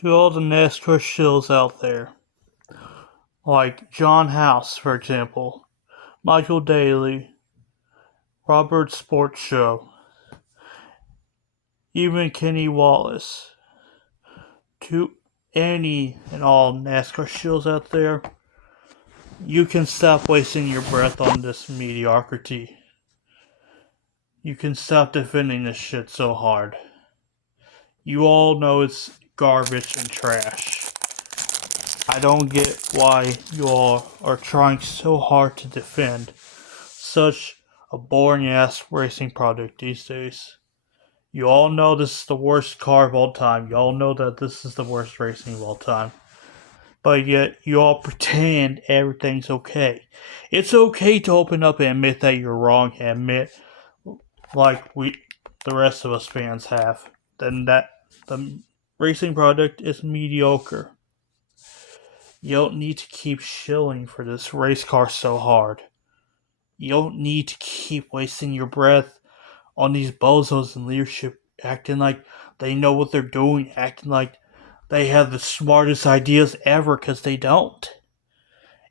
To all the NASCAR shills out there, like John House, for example, Michael Daly, Robert Sports Show, even Kenny Wallace, to any and all NASCAR shills out there, you can stop wasting your breath on this mediocrity. You can stop defending this shit so hard. You all know it's garbage and trash. I don't get why you all are trying so hard to defend such a boring ass racing product these days. You all know this is the worst car of all time. You all know that this is the worst racing of all time. But yet you all pretend everything's okay. It's okay to open up and admit that you're wrong and admit, like the rest of us fans have, then that the racing product is mediocre. You don't need to keep shilling for this race car so hard. You don't need to keep wasting your breath on these bozos in leadership acting like they know what they're doing, acting like they have the smartest ideas ever, because they don't.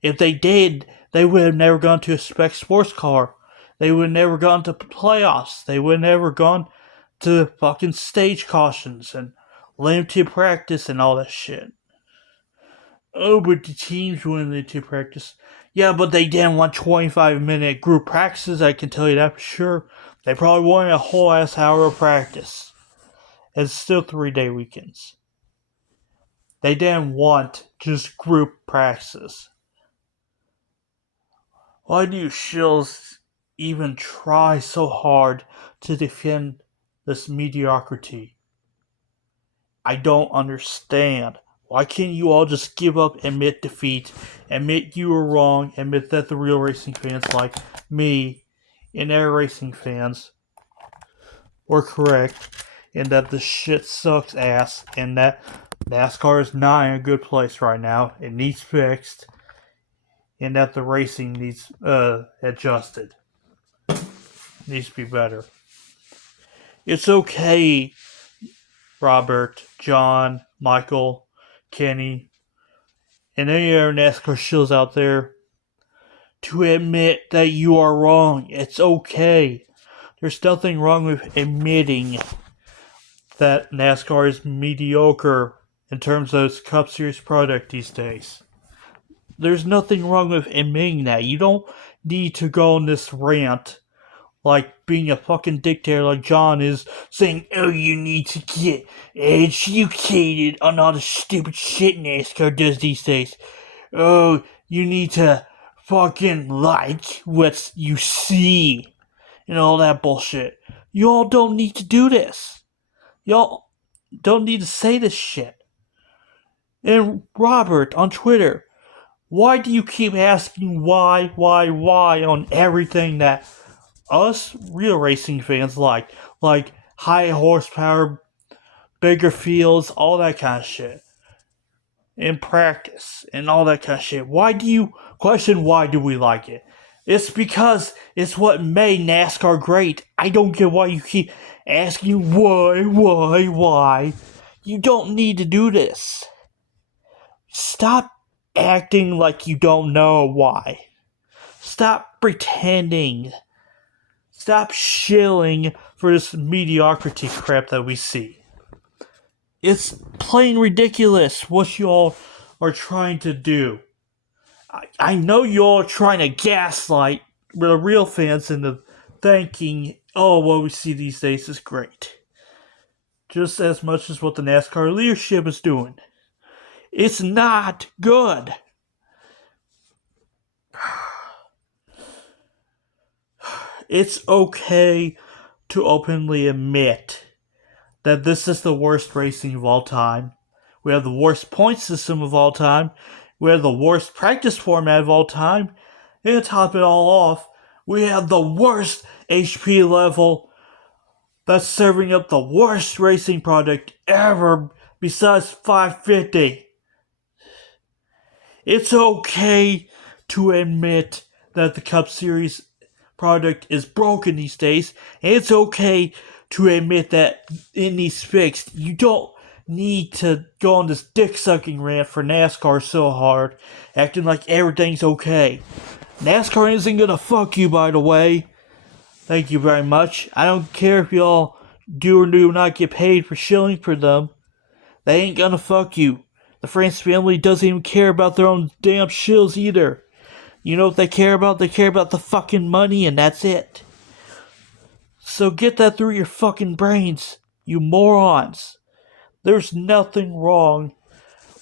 If they did, they would have never gone to a spec sports car. They would have never gone to playoffs. They would have never gone to fucking stage cautions and limited practice and all that shit. Oh, but the teams went into practice. Yeah, but they didn't want 25-minute group practices, I can tell you that for sure. They probably wanted a whole ass hour of practice. It's still 3-day weekends. They didn't want just group practices. Why do you shills even try so hard to defend this mediocrity? I don't understand. Why can't you all just give up, admit defeat, admit you were wrong, admit that the real racing fans like me and air racing fans were correct, and that the shit sucks ass, and that NASCAR is not in a good place right now, it needs fixed, and that the racing needs adjusted. Needs to be better. It's okay, Robert, John, Michael, Kenny, and any other NASCAR shills out there, to admit that you are wrong. It's okay. There's nothing wrong with admitting that NASCAR is mediocre in terms of its Cup Series product these days. There's nothing wrong with admitting that. You don't need to go on this rant like being a fucking dictator like John is, saying, oh, you need to get educated on all the stupid shit NASCAR does these days. Oh, you need to fucking like what you see and all that bullshit. Y'all don't need to do this. Y'all don't need to say this shit. And Robert on Twitter, why do you keep asking why on everything that us real racing fans like high horsepower, bigger fields, all that kind of shit, in practice and all that kind of shit? Why do you question why do we like it? It's because it's what made NASCAR great. I don't get why you keep asking why. You don't need to do this. Stop acting like you don't know why. Stop pretending. Stop shilling for this mediocrity crap that we see. It's plain ridiculous what y'all are trying to do. I know y'all are trying to gaslight the real fans into thinking, oh, what we see these days is great. Just as much as what the NASCAR leadership is doing. It's not good. It's okay to openly admit that this is the worst racing of all time. We have the worst point system of all time. We have the worst practice format of all time. And to top it all off, we have the worst HP level that's serving up the worst racing product ever besides 550. It's okay to admit that the Cup Series product is broken these days, and it's okay to admit that it needs fixed. You don't need to go on this dick sucking rant for NASCAR so hard, acting like everything's okay. NASCAR isn't gonna fuck you, by the way. Thank you very much. I don't care if y'all do or do not get paid for shilling for them. They ain't gonna fuck you. The France family doesn't even care about their own damn shills either. You know what they care about? They care about the fucking money, and that's it. So get that through your fucking brains, you morons. There's nothing wrong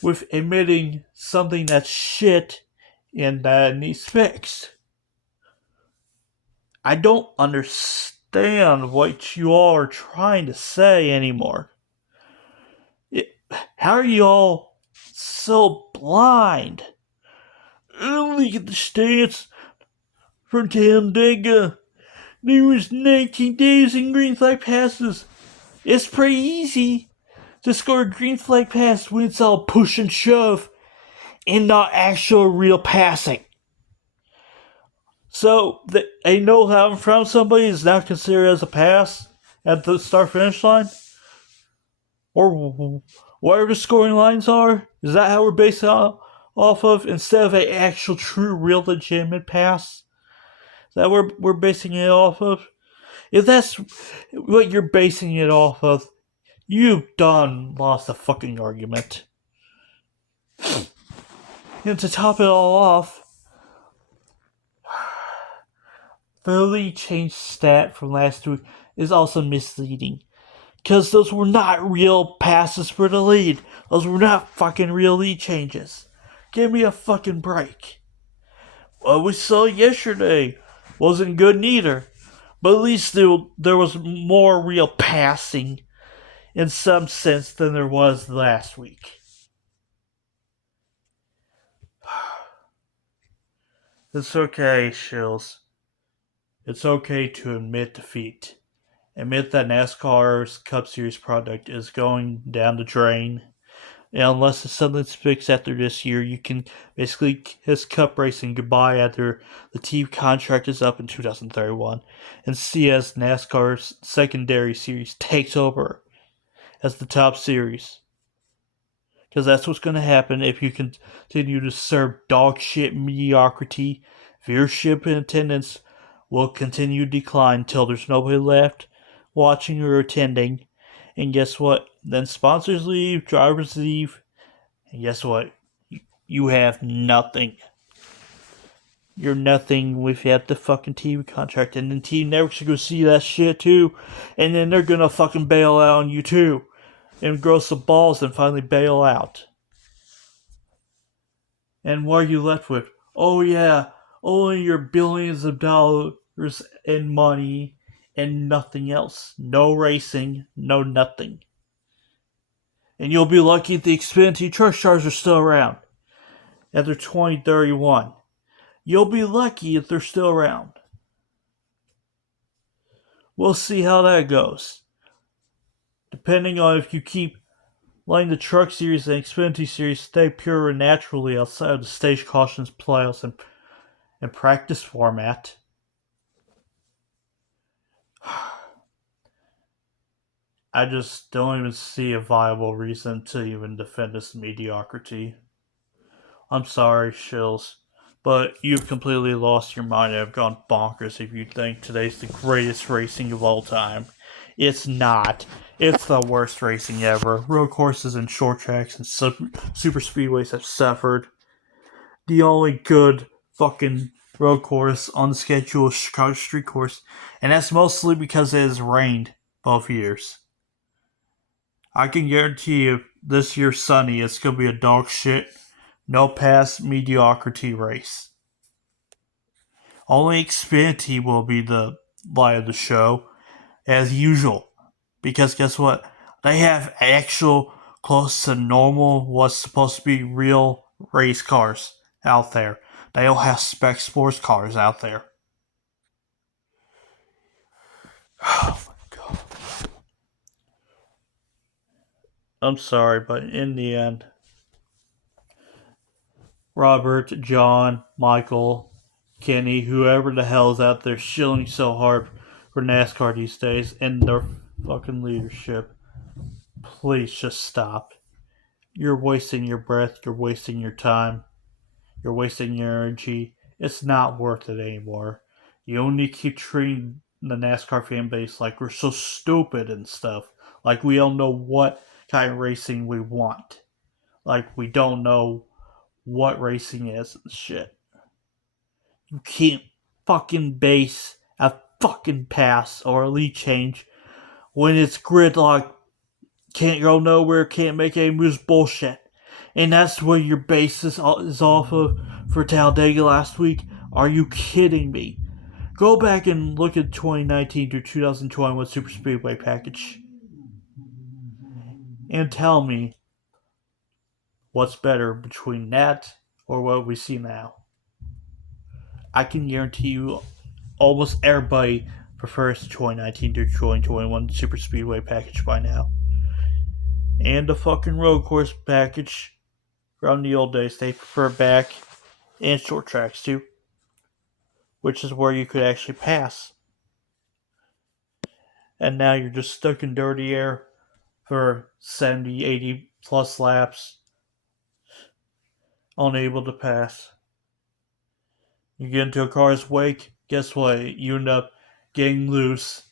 with admitting something that's shit and that needs fixed. I don't understand what you all are trying to say anymore. How are you all so blind? Look at the stats from Talladega. There was 19 days in green flag passes. It's pretty easy to score a green flag pass when it's all push and shove and not actual real passing. So, a no out from somebody is not considered as a pass at the start finish line? Or whatever the scoring lines are? Is that how we're basing it off of? Instead of an actual, true, real, legitimate pass? Is that what we're basing it off of? If that's what you're basing it off of, you've done lost the fucking argument. And to top it all off, the lead change stat from last week is also misleading. Because those were not real passes for the lead. Those were not fucking real lead changes. Give me a fucking break. What we saw yesterday wasn't good neither. But at least there was more real passing in some sense than there was last week. It's okay, Shills. It's okay to admit defeat. Admit that NASCAR's Cup Series product is going down the drain. And unless something's fixed after this year, you can basically kiss Cup racing goodbye after the team contract is up in 2031 and see as NASCAR's secondary series takes over as the top series. Because that's what's going to happen if you continue to serve dog shit mediocrity. Viewership and attendance will continue to decline until there's nobody left watching or attending. And guess what? Then sponsors leave, drivers leave, and guess what? You have nothing. You're nothing without the fucking TV contract, and then TV networks are gonna see that shit too, and then they're gonna fucking bail out on you too, and grow some balls and finally bail out. And what are you left with? Oh yeah, only your billions of dollars in money and nothing else. No racing, no nothing. And you'll be lucky if the Xfinity truck cars are still around after 2031. You'll be lucky if they're still around. We'll see how that goes. Depending on if you keep letting the Truck Series and Xfinity Series stay pure and naturally outside of the stage cautions, playoffs, and practice format. I just don't even see a viable reason to even defend this mediocrity. I'm sorry, Shills, but you've completely lost your mind and have gone bonkers if you think today's the greatest racing of all time. It's not. It's the worst racing ever. Road courses and short tracks and super speedways have suffered. The only good fucking road course on the schedule is Chicago Street Course, and that's mostly because it has rained both years. I can guarantee you this year's sunny, it's going to be a dog shit, no pass mediocrity race. Only Xfinity will be the light of the show, as usual. Because guess what? They have actual, close to normal, what's supposed to be real race cars out there. They don't have spec sports cars out there. Oh my god. I'm sorry, but in the end, Robert, John, Michael, Kenny, whoever the hell is out there shilling so hard for NASCAR these days and their fucking leadership, Please just stop. You're wasting your breath, you're wasting your time, you're wasting your energy. It's not worth it anymore. You only keep treating the NASCAR fan base like we're so stupid and stuff. Like we don't know what kind of racing we want. Like we don't know what racing is and shit. You can't fucking base a fucking pass or a lead change when it's gridlock, can't go nowhere, can't make any moves, bullshit. And that's what your base is off of for Talladega last week. Are you kidding me? Go back and look at 2019 to 2021 Super Speedway package and tell me what's better between that or what we see now. I can guarantee you almost everybody prefers the 2019 to 2021 Super Speedway package by now. And the fucking road course package from the old days, they prefer back and short tracks too, which is where you could actually pass. And now you're just stuck in dirty air for 70, 80 plus laps, unable to pass. You get into a car's wake, guess what? You end up getting loose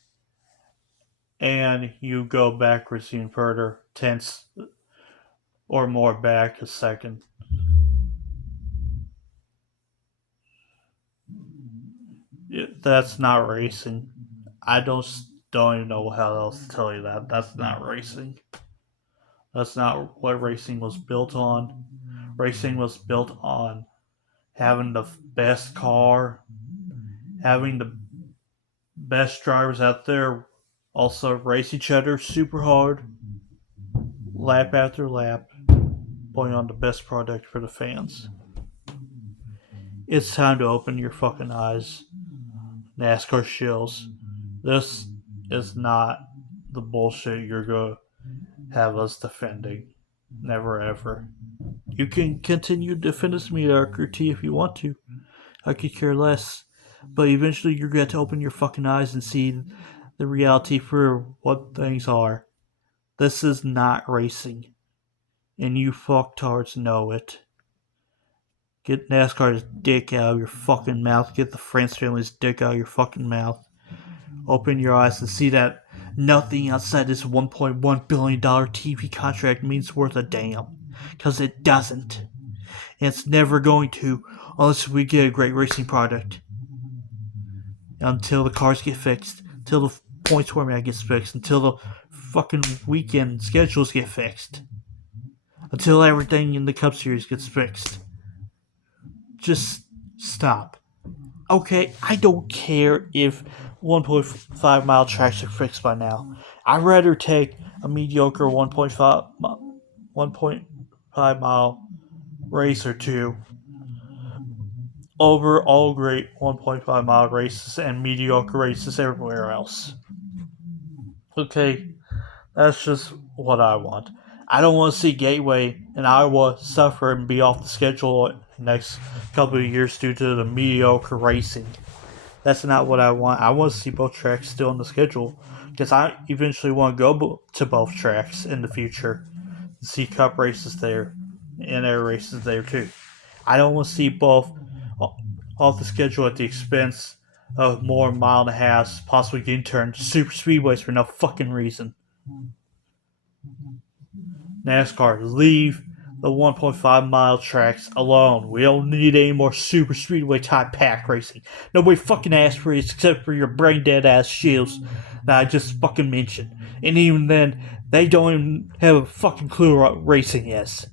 and you go backwards even further, tenths or more back a second. That's not racing. I don't even know how else to tell you that. That's not racing. That's not what racing was built on. Racing was built on having the best car, having the best drivers out there, also race each other super hard, lap after lap, putting on the best product for the fans. It's time to open your fucking eyes, NASCAR Shills. This is not the bullshit you're going to have us defending. Never ever. You can continue to defend this mediocrity if you want to. I could care less. But eventually you're going to have to open your fucking eyes and see the reality for what things are. This is not racing. And you fucktards know it. Get NASCAR's dick out of your fucking mouth. Get the France family's dick out of your fucking mouth. Open your eyes and see that nothing outside this $1.1 billion TV contract means worth a damn. Because it doesn't. And it's never going to unless we get a great racing product. Until the cars get fixed. Until the points format gets fixed. Until the fucking weekend schedules get fixed. Until everything in the Cup Series gets fixed. Just stop. Okay, I don't care if 1.5 mile tracks are fixed by now. I'd rather take a mediocre 1.5 mile race or two over all great 1.5 mile races and mediocre races everywhere else. Okay, that's just what I want. I don't want to see Gateway and Iowa suffer and be off the schedule the next couple of years due to the mediocre racing. That's not what I want. I want to see both tracks still on the schedule because I eventually want to go to both tracks in the future and see Cup races there and air races there too. I don't want to see both off the schedule at the expense of more mile and a halves, possibly getting turned super speedways for no fucking reason. NASCAR, leave the 1.5 mile tracks alone. We don't need any more super speedway type pack racing. Nobody fucking asked for it except for your brain dead ass Shills that I just fucking mentioned. And even then, they don't even have a fucking clue what racing is.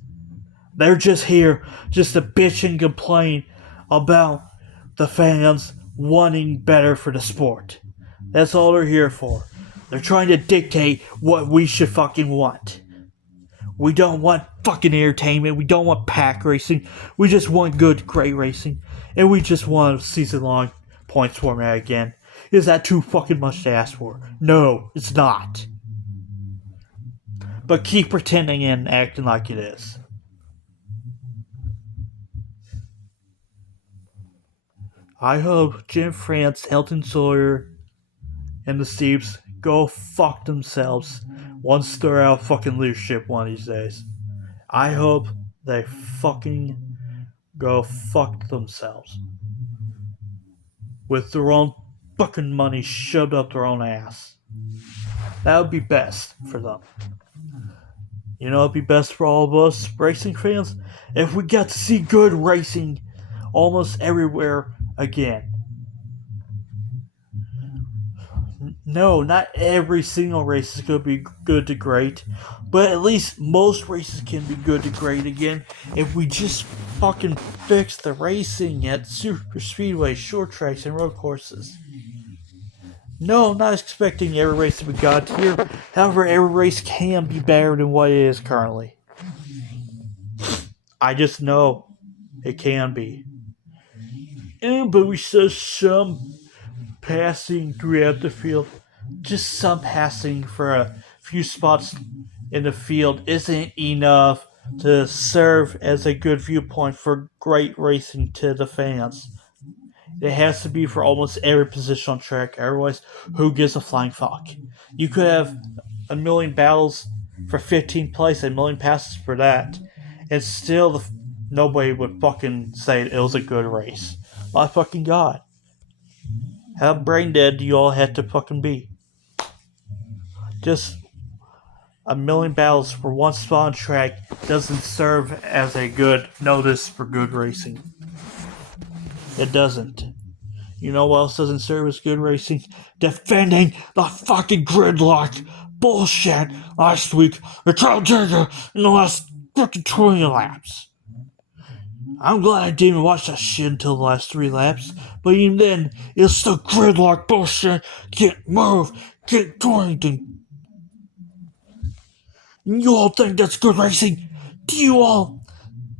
They're just here just to bitch and complain about the fans wanting better for the sport. That's all they're here for. They're trying to dictate what we should fucking want. We don't want fucking entertainment. We don't want pack racing. We just want good, great racing. And we just want a season-long points format again. Is that too fucking much to ask for? No, it's not. But keep pretending and acting like it is. I hope Jim France, Elton Sawyer, and the Steves go fuck themselves once they're out of fucking leadership one of these days. I hope they fucking go fuck themselves with their own fucking money shoved up their own ass. That would be best for them. You know, it'd be best for all of us racing fans if we got to see good racing almost everywhere again. No, not every single race is going to be good to great, but at least most races can be good to great again if we just fucking fix the racing at super speedways, short tracks, and road courses. No, I'm not expecting every race to be god tier. However, every race can be better than what it is currently. I just know it can be. But we saw some passing throughout the field. Just some passing for a few spots in the field isn't enough to serve as a good viewpoint for great racing to the fans. It has to be for almost every position on track. Otherwise, who gives a flying fuck? You could have a million battles for 15th place, a million passes for that, and still nobody would fucking say it was a good race. My fucking god. How brain dead do you all have to fucking be? Just a million battles for one spot on track doesn't serve as a good notice for good racing. It doesn't. You know what else doesn't serve as good racing? Defending the fucking gridlock bullshit last week with Talladega in the last fucking 20 laps. I'm glad I didn't watch that shit until the last 3 laps, but even then, it's still gridlock bullshit. Can't move, can't do anything. You all think that's good racing? Do you all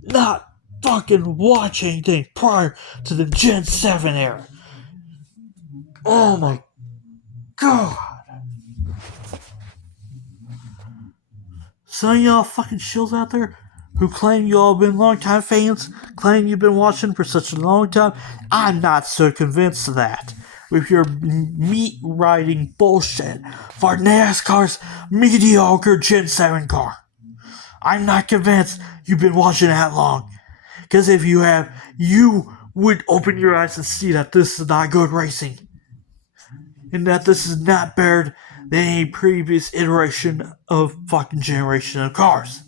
not fucking watch anything prior to the Gen 7 era? Oh my god. Some of y'all fucking shills out there who claim you all been longtime fans, claim you've been watching for such a long time, I'm not so convinced of that. With your meat riding bullshit for NASCAR's mediocre Gen 7 car. I'm not convinced you've been watching that long. Because if you have, you would open your eyes and see that this is not good racing. And that this is not better than any previous iteration of fucking generation of cars.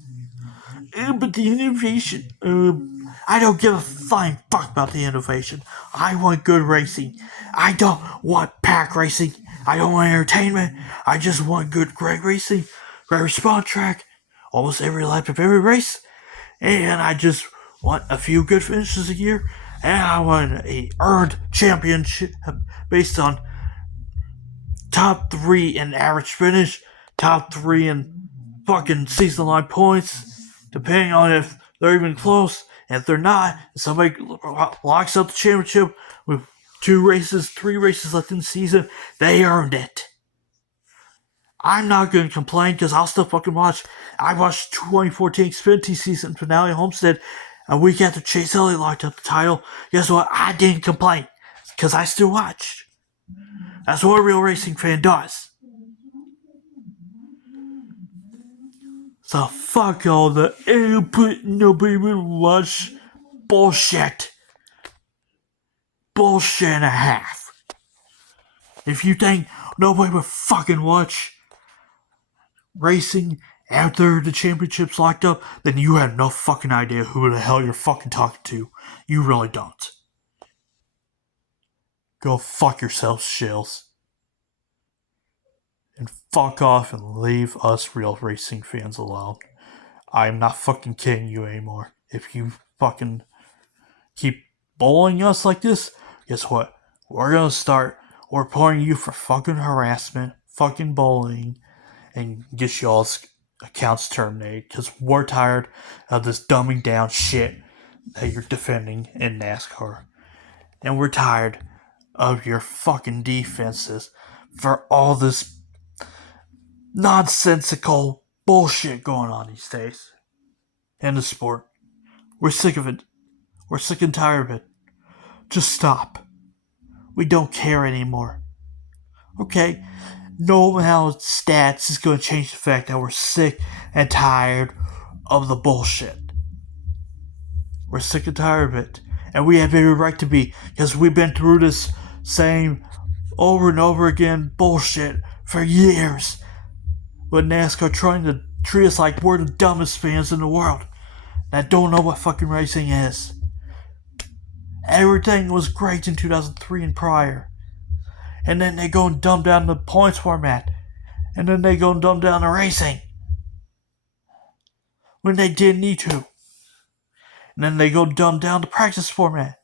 But the innovation, I don't give a flying fuck about the innovation. I want good racing. I don't want pack racing. I don't want entertainment. I just want good, great racing. Great respawn track. Almost every lap of every race. And I just want a few good finishes a year. And I want a earned championship based on top 3 in average finish, top 3 in fucking season line points, depending on if they're even close. And if they're not, if somebody locks up the championship with 2 races, 3 races left in the season, they earned it. I'm not going to complain because I'll still fucking watch. I watched 2014 Xfinity season finale Homestead a week after Chase Elliott locked up the title. Guess what? I didn't complain because I still watched. That's what a real racing fan does. So fuck all the but nobody will watch bullshit. Bullshit and a half. If you think nobody would fucking watch racing after the championship's locked up, then you have no fucking idea who the hell you're fucking talking to. You really don't. Go fuck yourselves, Shills. And fuck off and leave us real racing fans alone. I'm not fucking kidding you anymore. If you fucking keep bullying us like this, guess what? We're gonna start reporting you for fucking harassment, fucking bullying, and get y'all's accounts terminated because we're tired of this dumbing down shit that you're defending in NASCAR. And we're tired of your fucking defenses for all this nonsensical bullshit going on these days in the sport. We're sick of it. We're sick and tired of it. Just stop. We don't care anymore. Okay, no amount of stats is going to change the fact that we're sick and tired of the bullshit. We're sick and tired of it. And we have every right to be, because we've been through this same over and over again bullshit for years. With NASCAR trying to treat us like we're the dumbest fans in the world that don't know what fucking racing is. Everything was great in 2003 and prior. And then they go and dumb down the points format. And then they go and dumb down the racing. When they didn't need to. And then they go dumb down the practice format.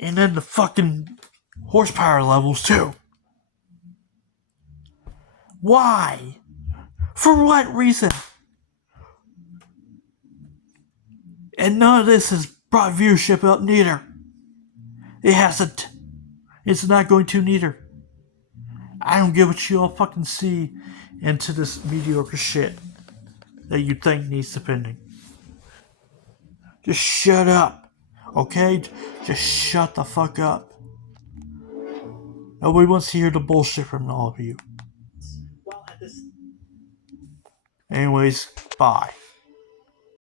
And then the fucking horsepower levels too. Why? For what reason? And none of this has brought viewership up neither. It hasn't. It's not going to neither. I don't get what you all fucking see into this mediocre shit that you think needs defending. Just shut up. Okay? Just shut the fuck up. Nobody wants to hear the bullshit from all of you. Anyways, bye.